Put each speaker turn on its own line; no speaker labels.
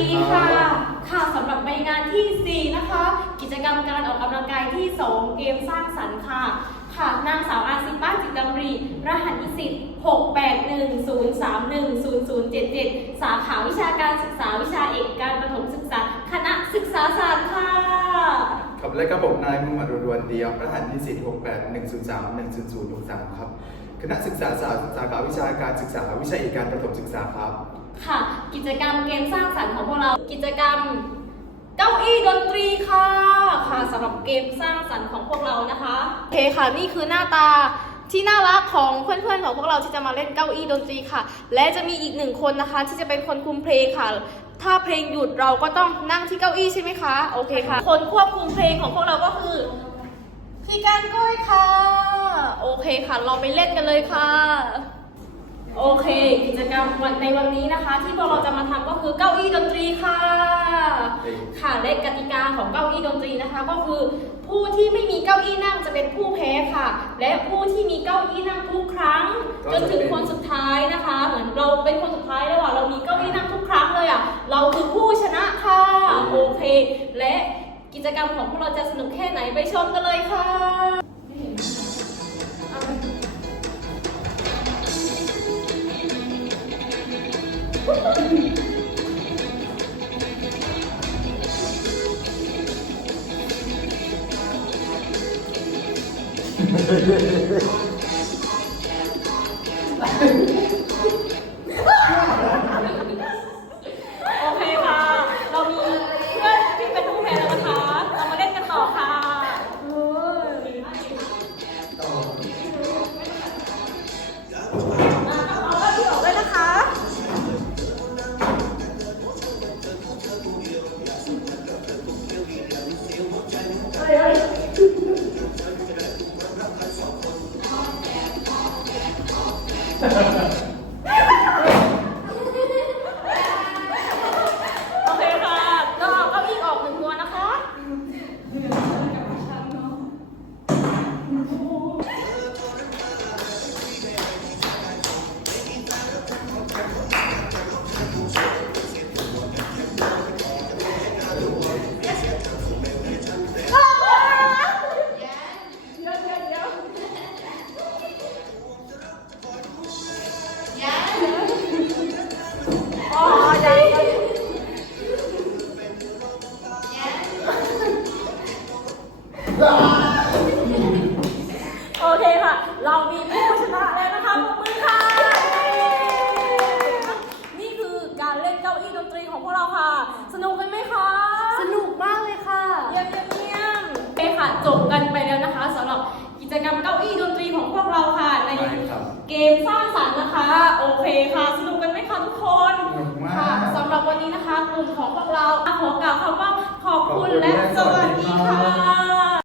ดีค่ะ ค่ะสำหรับใบงานที่ 4 นะคะ กิจกรรมการออกกำลังกายที่ 2 เกมสร้างสรรค์ค่ะ ค่ะนางสาวอาซิป้าจิตดำรี รหัสนิสิต681031077 สาขาวิชาการศึกษาวิชาเอกการประถมศึกษา คณะศึกษาศาสตร์ค่ะ
ครับและก็ผมนายมุมมัดรวนเดียวรหัสนิสิต681031063 ครับ คณะศึกษาศาสตร์สาขาวิชาการศึกษาวิชาเอกการประถมศึกษาครับ
ค่ะ กิจกรรมเกมสร้างสรรค์ของพวกเรากิจกรรมเก้าอี้ดนตรีค่ะค่ะสำหรับเกมสร้างสรรค์ของพวกเรานะคะโอเคค่ะนี่คือหน้าตาที่น่ารักของเพื่อนๆของพวกเราที่จะมาเล่นเก้าอี้ดนตรีค่ะ และจะมีอีกหนึ่งคนนะคะ ที่จะเป็นคนคุมเพลงค่ะ ถ้าเพลงหยุดเราก็ต้องนั่งที่เก้าอี้ใช่ไหมคะโอเคค่ะ คนควบคุมเพลงของพวกเราก็คือพี่การก้อยค่ะ โอเคค่ะ เราไปเล่นกันเลยค่ะ โอเค กิจกรรมวันในวันนี้นะคะ ที่พวกเราจะมาทำก็คือเก้าอี้ดนตรีค่ะ ค่ะและกติกาของเก้าอี้ดนตรีนะคะ ก็คือผู้ที่ไม่มีเก้าอี้นั่งจะเป็นผู้แพ้ค่ะ และผู้ที่มีเก้าอี้นั่งทุกครั้ง
ก็
จน
จะ
ถึง
เป็น
คนสุดท้ายนะคะ เหมือนเราเป็นคนสุดท้ายแล้วอะเรามีเก้าอี้นั่งทุกครั้งเลยอะเราคือผู้ชนะค่ะโอเค และกิจกรรมของพวกเราจะสนุกแค่ไหนไปชมกันเลยค่ะ โอเคค่ะ เรามีเพื่อนที่เป็นผู้แพ้แล้วนะคะ เรามาเล่นกันต่อค่ะเฮ้ยเอ โอเคค่ะ เรามีผู้ชนะแล้วนะคะปรบมือค่ะ นี่คือการเล่นเก้าอี้ดนตรีของพวกเราค่ะ สนุกกันไหมคะ
สนุกมากเลยค่ะ
เยี่ยมเยี่ยมเยี่ยมโอเคค่ะ จบกันไปแล้วนะคะสำหรับกิจกรรมเก้าอี้ดนตรีของพวกเราค่ะ ใน
ใช่ครับ
เกมสร้างสรรค์นะคะ โอเคค่ะ สนุกกันไหมคะทุกคน
สนุกมาก
ค่ะสำหรับวันนี้นะคะกลุ่มของพวกเราขอกล่าวคำว่าขอบ
ขอบ
คุ
คุณณ
และ
และ
สวัสดี